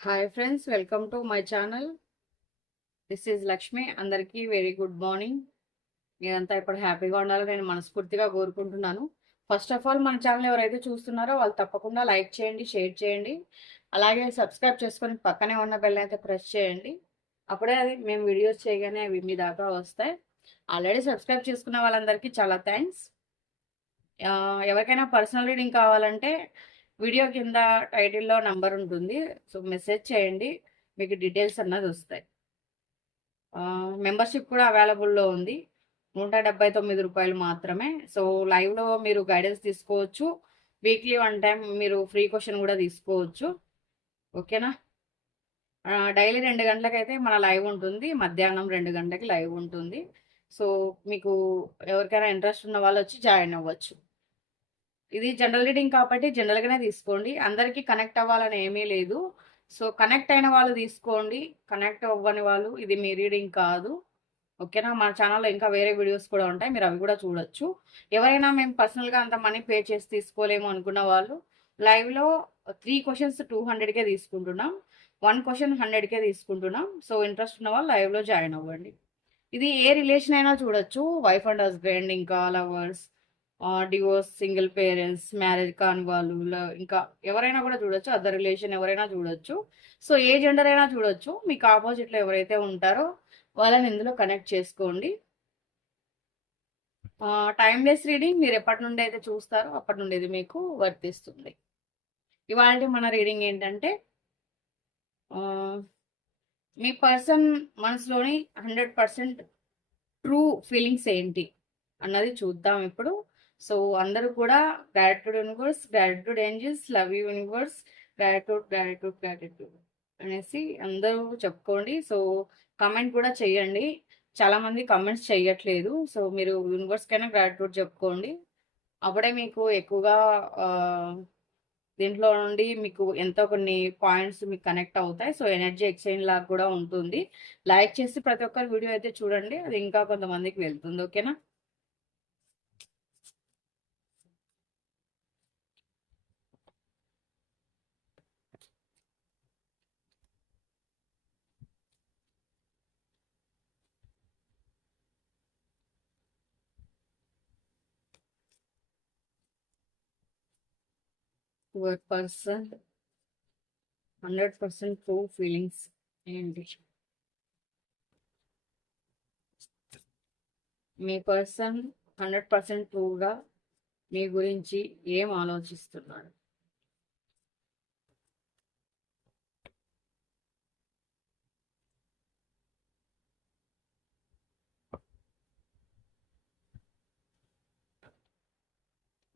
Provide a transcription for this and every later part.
Hi friends welcome to my channel this is Lakshmi అందరికీ very good morning మీరంతా ఇప్పుడు హ్యాపీగా ఉండాలని నేను మనస్ఫూర్తిగా కోరుకుంటున్నాను. ఫస్ట్ ఆఫ్ ఆల్ మన ఛానల్ ఎవరైతే చూస్తున్నారో వాళ్ళు తప్పకుండా లైక్ చేయండి షేర్ చేయండి. అలాగే సబ్స్క్రైబ్ చేసుకొని పక్కనే ఉన్న బెల్ అయితే ప్రెస్ చేయండి. అప్పుడే అది మేము వీడియోస్ చేయగానే అవి మీ దాకా వస్తాయి. ఆల్రెడీ సబ్స్క్రైబ్ చేసుకున్న వాళ్ళందరికీ చాలా థ్యాంక్స్ ఎవరికైనా పర్సనల్ రీడింగ్ కావాలంటే వీడియో కింద టైటిల్లో నంబర్ ఉంటుంది. సో మెసేజ్ చేయండి. మీకు డీటెయిల్స్ అన్నది వస్తాయి. మెంబర్షిప్ కూడా అవైలబుల్లో ఉంది. నూట డెబ్బై తొమ్మిది రూపాయలు మాత్రమే. సో లైవ్లో మీరు గైడెన్స్ తీసుకోవచ్చు. వీక్లీ వన్ టైం మీరు ఫ్రీ క్వశ్చన్ కూడా తీసుకోవచ్చు. ఓకేనా డైలీ రెండు గంటలకైతే మన లైవ్ ఉంటుంది. మధ్యాహ్నం రెండు గంటలకి లైవ్ ఉంటుంది. సో మీకు ఎవరికైనా ఇంట్రెస్ట్ ఉన్న వాళ్ళు వచ్చి జాయిన్ అవ్వచ్చు. ఇది జనరల్ రీడింగ్ కాబట్టి జనరల్గానే తీసుకోండి. అందరికీ కనెక్ట్ అవ్వాలని ఏమీ లేదు. సో కనెక్ట్ అయిన వాళ్ళు తీసుకోండి. కనెక్ట్ అవ్వని వాళ్ళు ఇది మీ రీడింగ్ కాదు. ఓకేనా మన ఛానల్లో ఇంకా వేరే వీడియోస్ కూడా ఉంటాయి. మీరు అవి కూడా చూడొచ్చు. ఎవరైనా మేము పర్సనల్గా అంత మనీ పే చేసి తీసుకోలేము అనుకున్న వాళ్ళు లైవ్లో త్రీ క్వశ్చన్స్ టూ హండ్రెడ్కే తీసుకుంటున్నాం. వన్ క్వశ్చన్ హండ్రెడ్కే తీసుకుంటున్నాం. సో ఇంట్రెస్ట్ ఉన్న వాళ్ళు లైవ్లో జాయిన్ అవ్వండి. ఇది ఏ రిలేషన్ అయినా చూడొచ్చు. వైఫ్ అండ్ హస్బెండ్ ఇంకా lovers divorce single parents marriage కాని వాళ్ళు ఇంకా ఎవరైనా కూడా చూడొచ్చు అదర్ రిలేషన్ ఎవరైనా చూడొచ్చు. సో ఏ జెండర్ అయినా చూడొచ్చు. మీకు ఆపోజిట్లో ఎవరైతే ఉంటారో వాళ్ళని ఇందులో కనెక్ట్ చేసుకోండి. టైమ్లెస్ రీడింగ్ మీరు ఎప్పటి నుండి అయితే చూస్తారో అప్పటి నుండి ఇది మీకు వర్తిస్తుంది. ఇవాళ మన రీడింగ్ ఏంటంటే మీ పర్సన్ మనసులోని హండ్రెడ్ పర్సెంట్ ట్రూ ఫీలింగ్స్ ఏంటి అన్నది చూద్దాం ఇప్పుడు. సో అందరూ కూడా gratitude universe gratitude angels love you universe gratitude gratitude gratitude అనేసి అందరూ చెప్పుకోండి. సో కమెంట్ కూడా చేయండి. చాలా మంది కమెంట్స్ చేయట్లేదు. సో మీరు యూనివర్స్ కైనా గ్రాటిట్యూడ్ చెప్పుకోండి. అప్పుడే మీకు ఎక్కువగా దీంట్లో నుండి మీకు ఎంతో కొన్ని పాయింట్స్ మీకు కనెక్ట్ అవుతాయి. సో ఎనర్జీ ఎక్స్చేంజ్ లాగా కూడా ఉంటుంది. లైక్ చేసి ప్రతి ఒక్కరి వీడియో అయితే చూడండి. అది ఇంకా కొంతమందికి వెళ్తుంది. ఓకేనా? వర్ person hundred percent true feelings ఏంటి? మీ పర్సన్ హండ్రెడ్ పర్సెంట్ ట్రూగా మీ గురించి ఏం ఆలోచిస్తున్నాడు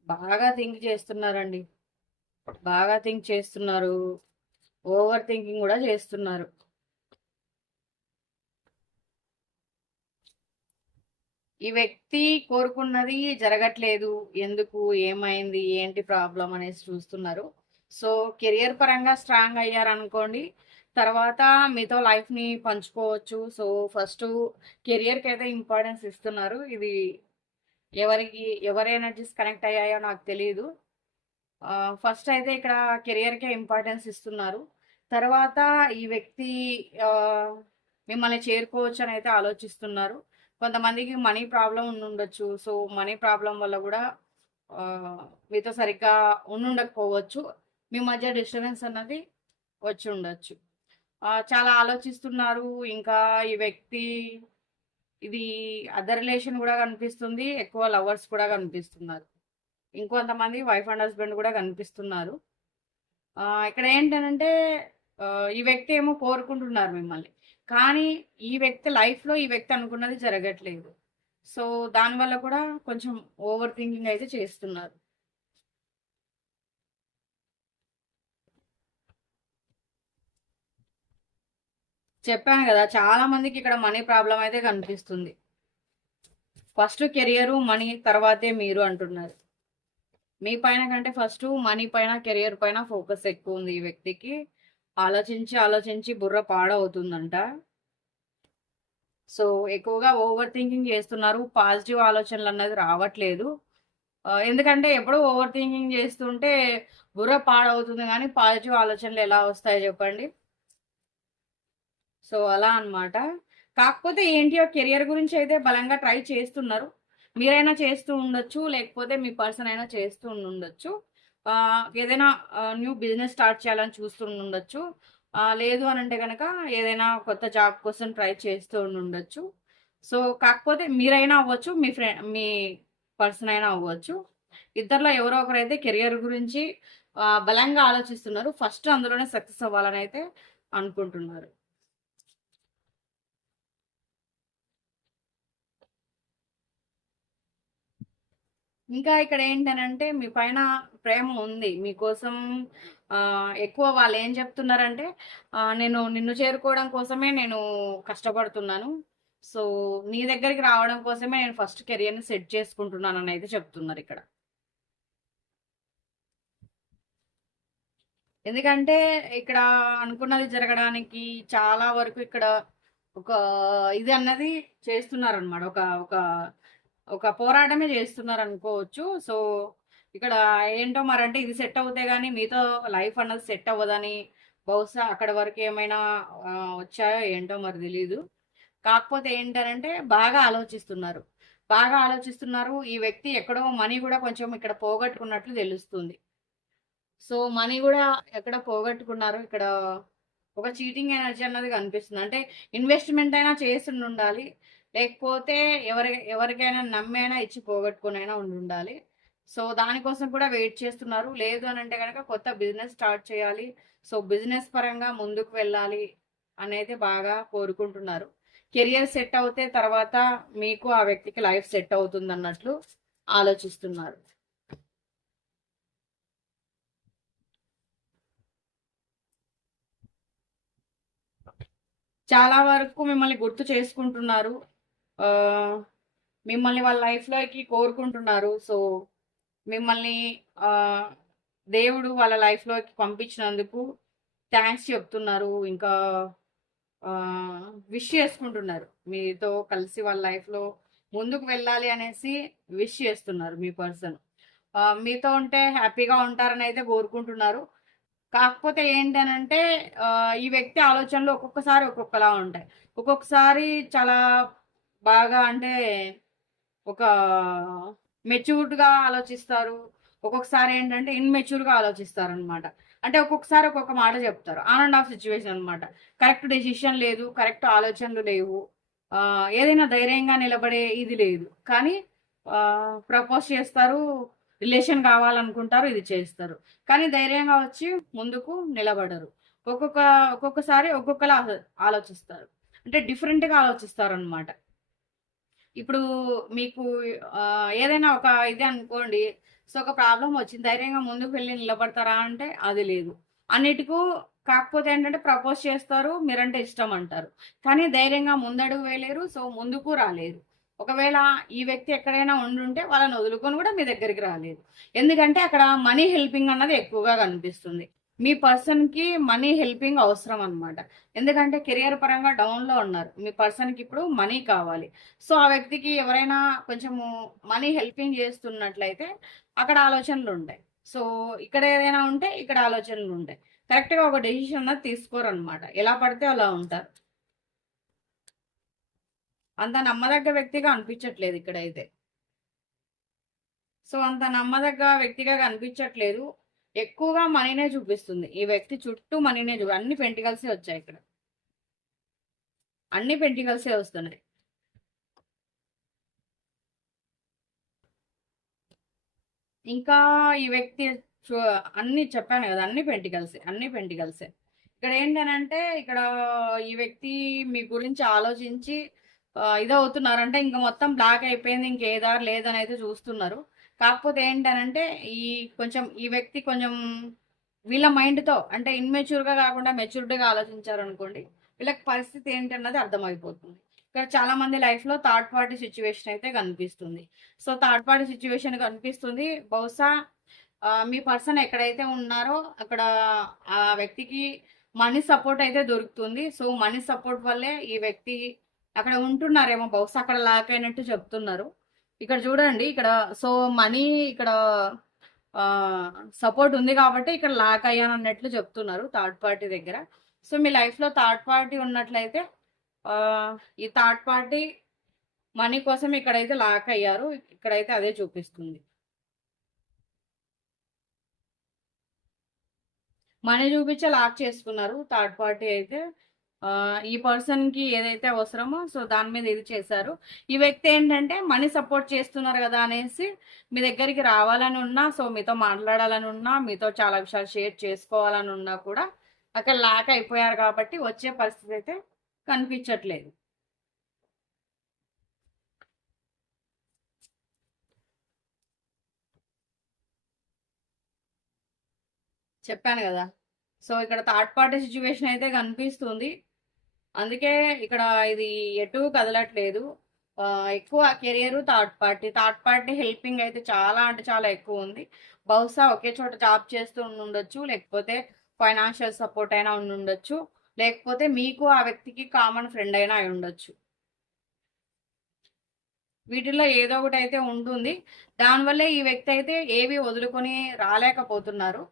బాగా థింక్ చేస్తున్నారండి. బాగా థింక్ చేస్తున్నారు. ఓవర్ థింకింగ్ కూడా చేస్తున్నారు. ఈ వ్యక్తి కోరుకున్నది జరగట్లేదు. ఎందుకు? ఏమైంది? ఏంటి ప్రాబ్లం అనేసి చూస్తున్నారు. సో కెరియర్ పరంగా స్ట్రాంగ్ అయ్యారనుకోండి తర్వాత మీతో లైఫ్ని పంచుకోవచ్చు. సో ఫస్ట్ కెరియర్కి అయితే ఇంపార్టెన్స్ ఇస్తున్నారు. ఇది ఎవరికి ఎవరి ఎనర్జీస్ కనెక్ట్ అయ్యాయో నాకు తెలియదు ఫస్ట్ అయితే ఇక్కడ కెరియర్కే ఇంపార్టెన్స్ ఇస్తున్నారు. తర్వాత ఈ వ్యక్తి మిమ్మల్ని చేరుకోవచ్చు అని అయితే ఆలోచిస్తున్నారు. కొంతమందికి మనీ ప్రాబ్లం ఉండుండొచ్చు. సో మనీ ప్రాబ్లం వల్ల కూడా మీతో సరిగ్గా ఉండుండకపోవచ్చు. మీ మధ్య డిస్టర్బెన్స్ అన్నది వచ్చి ఉండొచ్చు చాలా ఆలోచిస్తున్నారు. ఇంకా ఈ వ్యక్తి ఇది అదర్ రిలేషన్ కూడా కనిపిస్తుంది. ఎక్కువ లవర్స్ కూడా కనిపిస్తున్నారు. ఇంకొంతమంది వైఫ్ అండ్ హస్బెండ్ కూడా కనిపిస్తున్నారు. ఇక్కడ ఏంటంటే ఈ వ్యక్తి ఏమో కోరుకుంటున్నారు మిమ్మల్ని. కానీ ఈ వ్యక్తి లైఫ్లో ఈ వ్యక్తి అనుకున్నది జరగట్లేదు. సో దానివల్ల కూడా కొంచెం ఓవర్ థింకింగ్ అయితే చేస్తున్నారు. చెప్పాను కదా చాలా మందికి ఇక్కడ మనీ ప్రాబ్లం అయితే కనిపిస్తుంది. ఫస్ట్ కెరియరు మనీ తర్వాతే మీరు అంటున్నారు. మీ పైన కంటే ఫస్ట్ మనీ పైన కెరియర్ పైన ఫోకస్ ఎక్కువ ఉంది ఈ వ్యక్తికి. ఆలోచించి ఆలోచించి బుర్ర పాడవుతుందంట. సో ఎక్కువగా ఓవర్ థింకింగ్ చేస్తున్నారు. పాజిటివ్ ఆలోచనలు అన్నది రావట్లేదు. ఎందుకంటే ఎప్పుడూ ఓవర్ థింకింగ్ చేస్తుంటే బుర్ర పాడవుతుంది కానీ పాజిటివ్ ఆలోచనలు ఎలా వస్తాయో చెప్పండి. సో అలా అన్నమాట. కాకపోతే ఏంటి ఆ కెరియర్ గురించి అయితే బలంగా ట్రై చేస్తున్నారు. మీరైనా చేస్తూ ఉండొచ్చు లేకపోతే మీ పర్సన్ అయినా చేస్తూ ఉండొచ్చు. ఏదైనా న్యూ బిజినెస్ స్టార్ట్ చేయాలని చూస్తూ ఉండొచ్చు. లేదు అని అంటే కనుక ఏదైనా కొత్త జాబ్ కోసం ట్రై చేస్తూ ఉండొచ్చు. సో కాకపోతే మీరైనా అవ్వచ్చు మీ ఫ్రెండ్ మీ పర్సన్ అయినా అవ్వచ్చు. ఇద్దరిలో ఎవరో ఒకరైతే కెరియర్ గురించి బలంగా ఆలోచిస్తున్నారు. ఫస్ట్ అందులోనే సక్సెస్ అవ్వాలని అయితే అనుకుంటున్నారు. ఇంకా ఇక్కడ ఏంటనంటే మీ పైన ప్రేమ ఉంది. మీకోసం ఎక్కువ వాళ్ళు ఏం చెప్తున్నారంటే నేను నిన్ను చేరుకోవడం కోసమే నేను కష్టపడుతున్నాను. సో నీ దగ్గరికి రావడం కోసమే నేను ఫస్ట్ కెరియర్ని సెట్ చేసుకుంటున్నాను అని అయితే చెప్తున్నారు ఇక్కడ. ఎందుకంటే ఇక్కడ అనుకున్నది జరగడానికి చాలా వరకు ఇక్కడ ఒక ఇది అన్నది చేస్తున్నారు అనమాట ఒక ఒక ఒక పోరాటమే చేస్తున్నారు అనుకోవచ్చు సో ఇక్కడ ఏంటో మరి అంటే ఇది సెట్ అవుతే కానీ మీతో లైఫ్ అన్నది సెట్ అవ్వదని బహుశా అక్కడ వరకు ఏమైనా వచ్చాయో ఏంటో మరి తెలీదు. కాకపోతే ఏంటంటే బాగా ఆలోచిస్తున్నారు. బాగా ఆలోచిస్తున్నారు. ఈ వ్యక్తి ఎక్కడో మనీ కూడా కొంచెం ఇక్కడ పోగొట్టుకున్నట్లు తెలుస్తుంది. సో మనీ కూడా ఎక్కడ పోగొట్టుకున్నారు? ఇక్కడ ఒక చీటింగ్ ఎనర్జీ అన్నది కనిపిస్తుంది. అంటే ఇన్వెస్ట్మెంట్ అయినా చేసి ఉండాలి లేకపోతే ఎవరి ఎవరికైనా నమ్మైనా ఇచ్చి పోగొట్టుకునైనా ఉండి ఉండాలి సో దానికోసం కూడా వెయిట్ చేస్తున్నారు. లేదు అని అంటే కనుక కొత్త బిజినెస్ స్టార్ట్ చేయాలి. సో బిజినెస్ పరంగా ముందుకు వెళ్ళాలి అనేది బాగా కోరుకుంటున్నారు. కెరియర్ సెట్ అవుతే తర్వాత మీకు ఆ వ్యక్తికి లైఫ్ సెట్ అవుతుంది అన్నట్లు ఆలోచిస్తున్నారు. చాలా వరకు మిమ్మల్ని గుర్తు చేసుకుంటున్నారు. మిమ్మల్ని వాళ్ళ లైఫ్లోకి కోరుకుంటున్నారు. సో మిమ్మల్ని దేవుడు వాళ్ళ లైఫ్లోకి పంపించినందుకు థ్యాంక్స్ చెప్తున్నారు. ఇంకా విష్ చేసుకుంటున్నారు. మీతో కలిసి వాళ్ళ లైఫ్లో ముందుకు వెళ్ళాలి అనేసి విష్ చేస్తున్నారు మీ పర్సన్. మీతో ఉంటే హ్యాపీగా ఉంటారని అయితే కోరుకుంటున్నారు. కాకపోతే ఏంటనంటే ఈ వ్యక్తి ఆలోచనలు ఒక్కొక్కసారి ఒక్కొక్కలా ఉంటాయి. ఒక్కొక్కసారి చాలా బాగా అంటే ఒక మెచ్యూర్డ్గా ఆలోచిస్తారు. ఒక్కొక్కసారి ఏంటంటే ఇన్మెచ్యూర్గా ఆలోచిస్తారు అనమాట అంటే ఒక్కొక్కసారి ఒక్కొక్క మాట చెప్తారు. ఆన్ అండ్ ఆఫ్ సిచ్యువేషన్ అనమాట కరెక్ట్ డెసిషన్ లేదు కరెక్ట్ ఆలోచనలు లేవు. ఏదైనా ధైర్యంగా నిలబడే ఇది లేదు. కానీ ప్రపోజ్ చేస్తారు రిలేషన్ కావాలనుకుంటారు ఇది చేస్తారు. కానీ ధైర్యంగా వచ్చి ముందుకు నిలబడరు. ఒక్కొక్క ఒక్కొక్కసారి ఒక్కొక్కలా ఆలోచిస్తారు. అంటే డిఫరెంట్గా ఆలోచిస్తారు అనమాట ఇప్పుడు మీకు ఏదైనా ఒక ఇది అనుకోండి సో ఒక ప్రాబ్లం వచ్చింది ధైర్యంగా ముందుకు వెళ్ళి నిలబడతారా అంటే అది లేదు. అన్నిటికూ కాకపోతే ఏంటంటే ప్రపోజ్ చేస్తారు మీరంటే ఇష్టం అంటారు. కానీ ధైర్యంగా ముందడుగు వేయలేరు సో ముందుకు రాలేరు. ఒకవేళ ఈ వ్యక్తి ఎక్కడైనా ఉండుంటే వాళ్ళని వదులుకొని కూడా మీ దగ్గరికి రాలేదు. ఎందుకంటే అక్కడ మనీ హెల్పింగ్ అన్నది ఎక్కువగా కనిపిస్తుంది. మీ పర్సన్కి మనీ హెల్పింగ్ అవసరం అనమాట ఎందుకంటే కెరియర్ పరంగా డౌన్లో ఉన్నారు. మీ పర్సన్కి ఇప్పుడు మనీ కావాలి. సో ఆ వ్యక్తికి ఎవరైనా కొంచెము మనీ హెల్పింగ్ చేస్తున్నట్లయితే అక్కడ ఆలోచనలు ఉంటాయి. సో ఇక్కడ ఏదైనా ఉంటే ఇక్కడ ఆలోచనలు ఉంటాయి. కరెక్ట్గా ఒక డెసిషన్ అన్నది తీసుకోరు అనమాట ఎలా పడితే అలా ఉంటారు. అంత నమ్మదగ్గ వ్యక్తిగా అనిపించట్లేదు ఇక్కడైతే. సో అంత నమ్మదగ్గ వ్యక్తిగా కనిపించట్లేదు. ఎక్కువగా మనీనే చూపిస్తుంది. ఈ వ్యక్తి చుట్టూ మనీనే చూ అన్ని పెంటికల్సే వచ్చాయి ఇక్కడ. అన్ని పెంటికల్సే వస్తున్నాయి. ఇంకా ఈ వ్యక్తి చూ- అన్ని చెప్పాను కదా అన్ని పెంటికల్సే అన్ని పెంటికల్సే. ఇక్కడ ఏంటనంటే ఇక్కడ ఈ వ్యక్తి మీ గురించి ఆలోచించి ఇదవుతున్నారంటే అంటే ఇంకా మొత్తం బ్లాక్ అయిపోయింది ఇంకేదారు లేదని అయితే చూస్తున్నారు. కాకపోతే ఏంటనంటే ఈ కొంచెం ఈ వ్యక్తి కొంచెం వీళ్ళ మైండ్తో అంటే ఇన్మెచ్యూర్గా కాకుండా మెచ్యూర్డ్గా ఆలోచించారు అనుకోండి వీళ్ళకి పరిస్థితి ఏంటన్నది అర్థమైపోతుంది. ఇక్కడ చాలా మంది లైఫ్లో థర్డ్ పార్టీ సిచ్యువేషన్ అయితే కనిపిస్తుంది. సో థర్డ్ పార్టీ సిచ్యువేషన్ కనిపిస్తుంది. బహుశా మీ పర్సన్ ఎక్కడైతే ఉన్నారో అక్కడ ఆ వ్యక్తికి మనీ సపోర్ట్ అయితే దొరుకుతుంది. సో మనీ సపోర్ట్ వల్లే ఈ వ్యక్తి అక్కడ ఉంటున్నారేమో బహుశా అక్కడ లాక్ అయినట్టు చెప్తున్నారు. ఇక్కడ చూడండి ఇక్కడ సో మనీ ఇక్కడ సపోర్ట్ ఉంది కాబట్టి ఇక్కడ లాక్ అయ్యాను అన్నట్లు చెప్తున్నారు థర్డ్ పార్టీ దగ్గర. సో మీ లైఫ్లో థర్డ్ పార్టీ ఉన్నట్లయితే ఈ థర్డ్ పార్టీ మనీ కోసం ఇక్కడైతే లాక్ అయ్యారు ఇక్కడైతే అదే చూపిస్తుంది. మనీ చూపించే లాక్ చేసుకున్నారు థర్డ్ పార్టీ అయితే. ఈ పర్సన్కి ఏదైతే అవసరమో సో దాని మీద ఇది చేశారు. ఈ వ్యక్తి ఏంటంటే మనీ సపోర్ట్ చేస్తున్నారు కదా అనేసి మీ దగ్గరికి రావాలని ఉన్నా సో మీతో మాట్లాడాలని ఉన్నా మీతో చాలా విషయాలు షేర్ చేసుకోవాలని ఉన్నా కూడా అక్కడ లాక్ అయిపోయారు కాబట్టి వచ్చే పరిస్థితి అయితే కనిపించట్లేదు. చెప్పాను కదా. సో ఇక్కడ థర్డ్ పార్టీ సిచ్యువేషన్ అయితే కనిపిస్తుంది. అందుకే ఇక్కడ ఇది ఎటు కదలట్లేదు. ఎక్కువ career third party. Third party helping అయితే చాలా అంటే చాలా ఎక్కువ ఉంది. బహుశా ఒకే చోట జాబ్ చేస్తూ ఉండొచ్చు లేకపోతే ఫైనాన్షియల్ సపోర్ట్ అయినా ఉండొచ్చు లేకపోతే మీకు ఆ వ్యక్తికి కామన్ ఫ్రెండ్ అయినా అయి ఉండొచ్చు. వీటిల్లో ఏదో ఒకటి అయితే ఉంటుంది దానివల్లే ఈ వ్యక్తి అయితే ఏవి వదులుకొని రాలేకపోతున్నారు.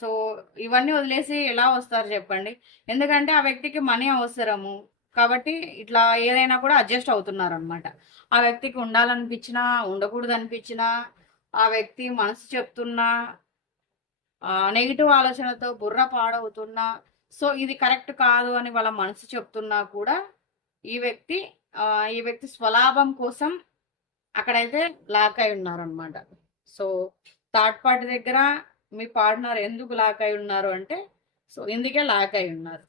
సో ఇవన్నీ వదిలేసి ఎలా వస్తారు చెప్పండి? ఎందుకంటే ఆ వ్యక్తికి మనీ అవసరము. కాబట్టి ఇట్లా ఏదైనా కూడా అడ్జస్ట్ అవుతున్నారు అనమాట ఆ వ్యక్తికి ఉండాలనిపించినా ఉండకూడదు అనిపించినా ఆ వ్యక్తి మనసు చెప్తున్నా నెగిటివ్ ఆలోచనతో బుర్ర పాడవుతున్నా సో ఇది కరెక్ట్ కాదు అని వాళ్ళ మనసు చెప్తున్నా కూడా ఈ వ్యక్తి ఈ వ్యక్తి స్వలాభం కోసం అక్కడైతే లాక్ అయి ఉన్నారనమాట సో థర్డ్ పార్టీ దగ్గర మీ పార్ట్నర్ ఎందుకు లాక్ అయి ఉన్నారు అంటే సో ఇందుకే లాక్ అయి ఉన్నారు.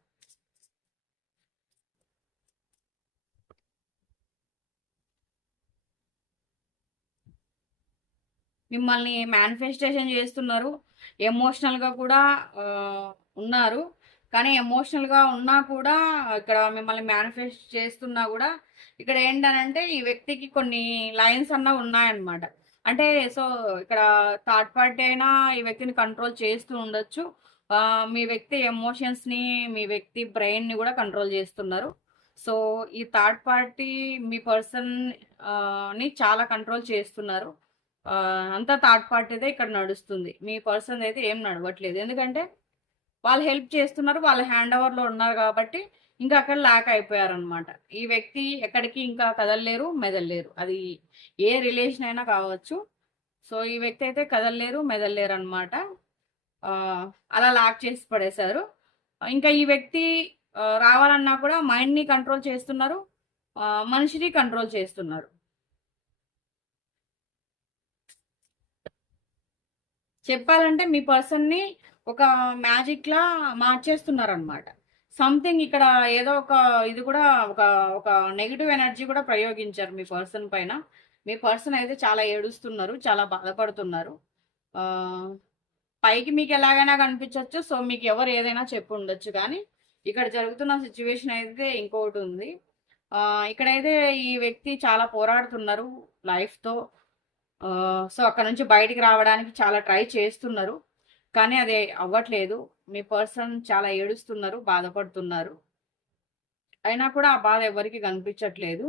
మిమ్మల్ని మేనిఫెస్టేషన్ చేస్తున్నారు. ఎమోషనల్గా కూడా ఉన్నారు. కానీ ఎమోషనల్గా ఉన్నా కూడా ఇక్కడ మిమ్మల్ని మేనిఫెస్ట్ చేస్తున్నా కూడా ఇక్కడ ఏంటనంటే ఈ వ్యక్తికి కొన్ని లైన్స్ అన్నా ఉన్నాయన్నమాట. అంటే సో ఇక్కడ థర్డ్ పార్టీ అయినా ఈ వ్యక్తిని కంట్రోల్ చేస్తూ ఉండొచ్చు. మీ వ్యక్తి ఎమోషన్స్ని మీ వ్యక్తి బ్రెయిన్ని కూడా కంట్రోల్ చేస్తున్నారు. సో ఈ థర్డ్ పార్టీ మీ పర్సన్ని చాలా కంట్రోల్ చేస్తున్నారు. అంతా థర్డ్ పార్టీదే ఇక్కడ నడుస్తుంది. మీ పర్సన్ అయితే ఏం నడవట్లేదు. ఎందుకంటే వాళ్ళు హెల్ప్ చేస్తున్నారు వాళ్ళు హ్యాండ్ ఓవర్లో ఉన్నారు కాబట్టి ఇంకా అక్కడ లాక్ అయిపోయారు అనమాట ఈ వ్యక్తి ఎక్కడికి ఇంకా కదలలేరు మెదలలేరు. అది ఏ రిలేషన్ అయినా కావచ్చు. సో ఈ వ్యక్తి అయితే కదలలేరు మెదలలేరు అనమాట అలా లాక్ చేసి పడేశారు. ఇంకా ఈ వ్యక్తి రావాలన్నా కూడా మైండ్ని కంట్రోల్ చేస్తున్నారు. మనిషిని కంట్రోల్ చేస్తున్నారు. చెప్పాలంటే మీ పర్సన్ని ఒక మ్యాజిక్లా మార్చేస్తున్నారు అనమాట సంథింగ్ ఇక్కడ ఏదో ఒక ఇది కూడా ఒక ఒక నెగిటివ్ ఎనర్జీ కూడా ప్రయోగించారు మీ పర్సన్ పైన. మీ పర్సన్ అయితే చాలా ఏడుస్తున్నారు చాలా బాధపడుతున్నారు. పైకి మీకు ఎలాగైనా కనిపించవచ్చు సో మీకు ఎవరు ఏదైనా చెప్పి ఉండొచ్చు. కానీ ఇక్కడ జరుగుతున్న సిచ్యువేషన్ అయితే ఇంకొకటి ఉంది. ఇక్కడైతే ఈ వ్యక్తి చాలా పోరాడుతున్నారు లైఫ్తో సో అక్కడ నుంచి బయటికి రావడానికి చాలా ట్రై చేస్తున్నారు. కానీ అది అవ్వట్లేదు. మీ పర్సన్ చాలా ఏడుస్తున్నారు బాధపడుతున్నారు. అయినా కూడా ఆ బాధ ఎవరికి కనిపించట్లేదు.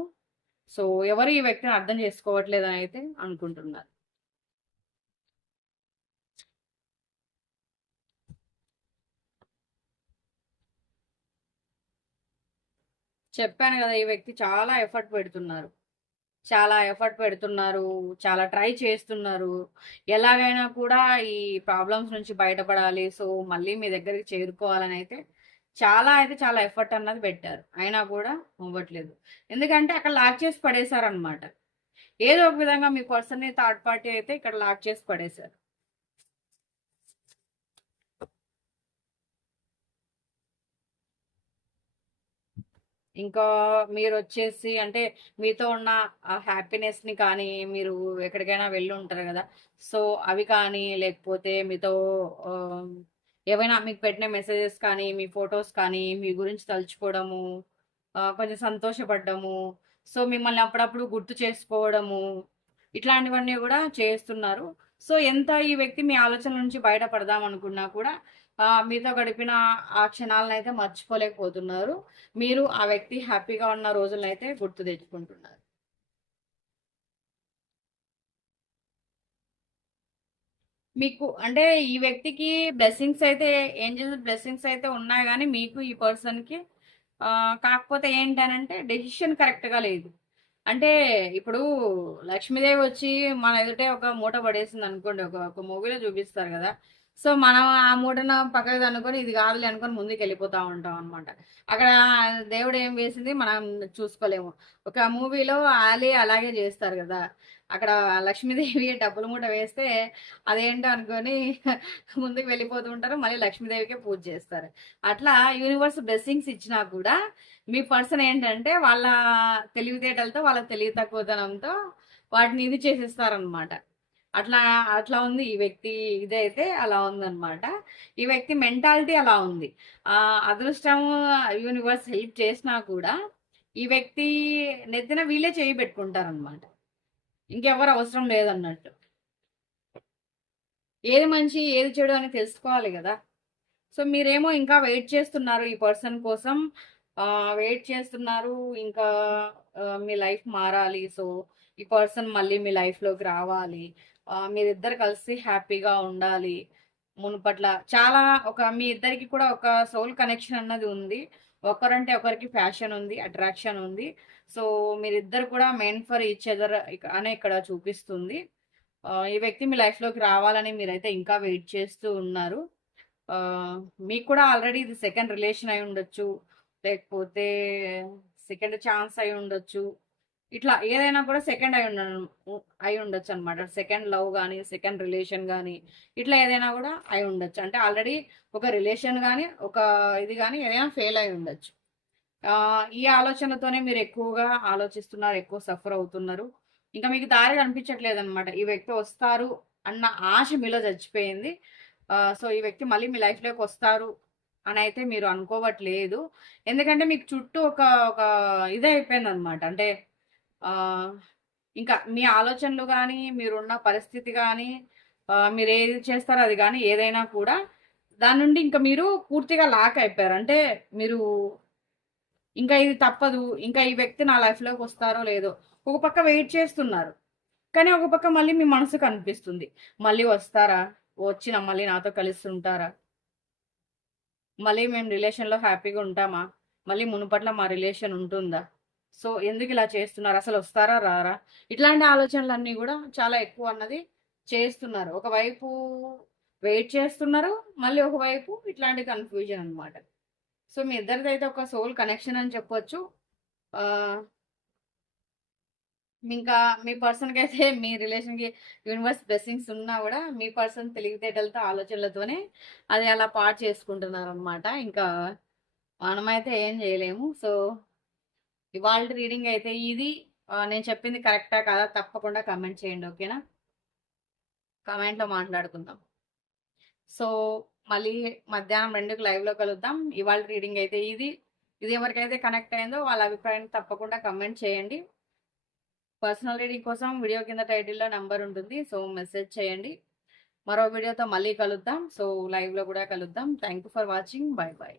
సో ఎవరు ఈ వ్యక్తిని అర్థం చేసుకోవట్లేదు అని అయితే అనుకుంటున్నారు. చెప్పాను కదా ఈ వ్యక్తి చాలా ఎఫర్ట్ పెడుతున్నారు. చాలా ఎఫర్ట్ పెడుతున్నారు చాలా ట్రై చేస్తున్నారు. ఎలాగైనా కూడా ఈ ప్రాబ్లమ్స్ నుంచి బయటపడాలి. సో మళ్ళీ మీ దగ్గరికి చేరుకోవాలని అయితే చాలా అయితే చాలా ఎఫర్ట్ అన్నది పెట్టారు. అయినా కూడా అవ్వట్లేదు. ఎందుకంటే అక్కడ లాక్ చేసి పడేశారనమాట ఏదో ఒక విధంగా మీ పర్సన్ని థర్డ్ పార్టీ అయితే ఇక్కడ లాక్ చేసి పడేశారు. ఇంకా మీరు వచ్చేసి అంటే మీతో ఉన్న ఆ హ్యాపీనెస్ని కానీ మీరు ఎక్కడికైనా వెళ్ళి ఉంటారు కదా సో అవి కానీ లేకపోతే మీతో ఏవైనా మీకు పెట్టిన మెసేజెస్ కానీ మీ ఫొటోస్ కానీ మీ గురించి తలుచుకోవడము కొంచెం సంతోషపడ్డము సో మిమ్మల్ని అప్పుడప్పుడు గుర్తు చేసుకోవడము ఇట్లాంటివన్నీ కూడా చేస్తున్నారు. సో ఎంత ఈ వ్యక్తి మీ ఆలోచన నుంచి బయటపడదాం అనుకున్నా కూడా మీతో గడిపిన ఆ క్షణాలను అయితే మర్చిపోలేకపోతున్నారు. మీరు ఆ వ్యక్తి హ్యాపీగా ఉన్న రోజులను అయితే గుర్తు తెచ్చుకుంటున్నారు. మీకు అంటే ఈ వ్యక్తికి బ్లెస్సింగ్స్ అయితే ఏంజల్స్ బ్లెస్సింగ్స్ అయితే ఉన్నాయి కానీ మీకు ఈ పర్సన్కి కాకపోతే ఏంటనంటే డెసిషన్ కరెక్ట్గా లేదు. అంటే ఇప్పుడు లక్ష్మీదేవి వచ్చి మన ఎదుటే ఒక మూట పడేసింది అనుకోండి ఒక ఒక మూవీలో చూపిస్తారు కదా. సో మనం ఆ మూటను పక్కకు అనుకొని ఇది కాదులే అనుకొని ముందుకు వెళ్ళిపోతా ఉంటాం అనమాట అక్కడ దేవుడు ఏం వేసింది మనం చూసుకోలేము. ఒక మూవీలో ఆలి అలాగే చేస్తారు కదా. అక్కడ లక్ష్మీదేవి డబ్బుల మూట వేస్తే అదేంటో అనుకొని ముందుకు వెళ్ళిపోతూ ఉంటారు. మళ్ళీ లక్ష్మీదేవికే పూజ చేస్తారు. అట్లా యూనివర్స్ బ్లెస్సింగ్స్ ఇచ్చినా కూడా మీ పర్సన్ ఏంటంటే వాళ్ళ తెలివితేటలతో వాళ్ళ తెలివి తక్కువతనంతో వాటిని ఇది చేసేస్తారనమాట అట్లా అట్లా ఉంది ఈ వ్యక్తి ఇదైతే అలా ఉందన్నమాట. ఈ వ్యక్తి మెంటాలిటీ అలా ఉంది. ఆ అదృష్టం యూనివర్స్ హెల్ప్ చేసినా కూడా ఈ వ్యక్తి నెత్తిన వీళ్ళే చేయి పెట్టుకుంటారనమాట ఇంకెవరు అవసరం లేదన్నట్టు. ఏది మంచి ఏది చెడు అని తెలుసుకోవాలి కదా. సో మీరేమో ఇంకా వెయిట్ చేస్తున్నారు ఈ పర్సన్ కోసం. వెయిట్ చేస్తున్నారు ఇంకా మీ లైఫ్ మారాలి. సో ఈ పర్సన్ మళ్ళీ మీ లైఫ్లోకి రావాలి. మీరిద్దరు కలిసి హ్యాపీగా ఉండాలి. మునుపట్ల చాలా ఒక మీ ఇద్దరికి కూడా ఒక సోల్ కనెక్షన్ అన్నది ఉంది. ఒకరంటే ఒకరికి ఫ్యాషన్ ఉంది అట్రాక్షన్ ఉంది. సో మీరిద్దరు కూడా మెయిన్ ఫర్ ఈచ్ అదర్ అనే ఇక్కడ చూపిస్తుంది. ఈ వ్యక్తి మీ లైఫ్లోకి రావాలని మీరైతే ఇంకా వెయిట్ చేస్తూ ఉన్నారు. మీకు కూడా ఆల్రెడీ ఇది సెకండ్ రిలేషన్ అయి ఉండొచ్చు. లేకపోతే సెకండ్ ఛాన్స్ అయి ఉండొచ్చు. ఇట్లా ఏదైనా కూడా సెకండ్ అయి ఉండ అయి ఉండొచ్చు అనమాట సెకండ్ లవ్ కానీ సెకండ్ రిలేషన్ కానీ ఇట్లా ఏదైనా కూడా అయి ఉండొచ్చు. అంటే ఆల్రెడీ ఒక రిలేషన్ కానీ ఒక ఇది కానీ ఏదైనా ఫెయిల్ అయి ఉండొచ్చు. ఈ ఆలోచనతోనే మీరు ఎక్కువగా ఆలోచిస్తున్నారు ఎక్కువ సఫర్ అవుతున్నారు. ఇంకా మీకు దారి కనిపించట్లేదు అనమాట ఈ వ్యక్తి వస్తారు అన్న ఆశ మీలో చచ్చిపోయింది. సో ఈ వ్యక్తి మళ్ళీ మీ లైఫ్లోకి వస్తారు అని అయితే మీరు అనుకోవట్లేదు. ఎందుకంటే మీకు చుట్టూ ఒక ఒక ఇది అయిపోయింది అనమాట అంటే ఇంకా మీ ఆలోచనలు కానీ మీరున్న పరిస్థితి కానీ మీరు ఏది చేస్తారో అది కానీ ఏదైనా కూడా దాని నుండి ఇంకా మీరు పూర్తిగా లాక్ అయిపోయారు. అంటే మీరు ఇంకా ఇది తప్పదు ఇంకా ఈ వ్యక్తి నా లైఫ్లోకి వస్తారో లేదో ఒక పక్క వెయిట్ చేస్తున్నారు. కానీ ఒక పక్క మళ్ళీ మీ మనసుకు అనిపిస్తుంది మళ్ళీ వస్తారా? వచ్చిన మళ్ళీ నాతో కలిసి ఉంటారా? మళ్ళీ మేము రిలేషన్లో హ్యాపీగా ఉంటామా? మళ్ళీ మునుపట్ల మా రిలేషన్ ఉంటుందా? సో ఎందుకు ఇలా చేస్తున్నారు? అసలు వస్తారా రారా? ఇట్లాంటి ఆలోచనలన్నీ కూడా చాలా ఎక్కువ అన్నది చేస్తున్నారు. ఒకవైపు వెయిట్ చేస్తున్నారు మళ్ళీ ఒకవైపు ఇట్లాంటి కన్ఫ్యూజన్ అనమాట సో మీ ఇద్దరిది అయితే ఒక సోల్ కనెక్షన్ అని చెప్పొచ్చు. ఇంకా మీ పర్సన్కి అయితే మీ రిలేషన్కి యూనివర్స్ బ్లెస్సింగ్స్ ఉన్నా కూడా మీ పర్సన్ తెలివితేటలతో ఆలోచనలతోనే అది అలా పాటు చేసుకుంటున్నారు అనమాట ఇంకా మనమైతే ఏం చేయలేము. సో ఇవాళ రీడింగ్ అయితే ఇది నేను చెప్పింది కరెక్టా కాదా తప్పకుండా కమెంట్ చేయండి ఓకేనా? కమెంట్లో మాట్లాడుకుందాం. సో మళ్ళీ మధ్యాహ్నం రెండుకి లైవ్లో కలుద్దాం. ఇవాళ రీడింగ్ అయితే ఇది. ఇది ఎవరికైతే కనెక్ట్ అయిందో వాళ్ళ అభిప్రాయం తప్పకుండా కమెంట్ చేయండి. పర్సనల్ రీడింగ్ కోసం వీడియో కింద టైటిల్లో నెంబర్ ఉంటుంది సో మెసేజ్ చేయండి. మరో వీడియోతో మళ్ళీ కలుద్దాం. సో లైవ్లో కూడా కలుద్దాం. Thank for watching. Bye bye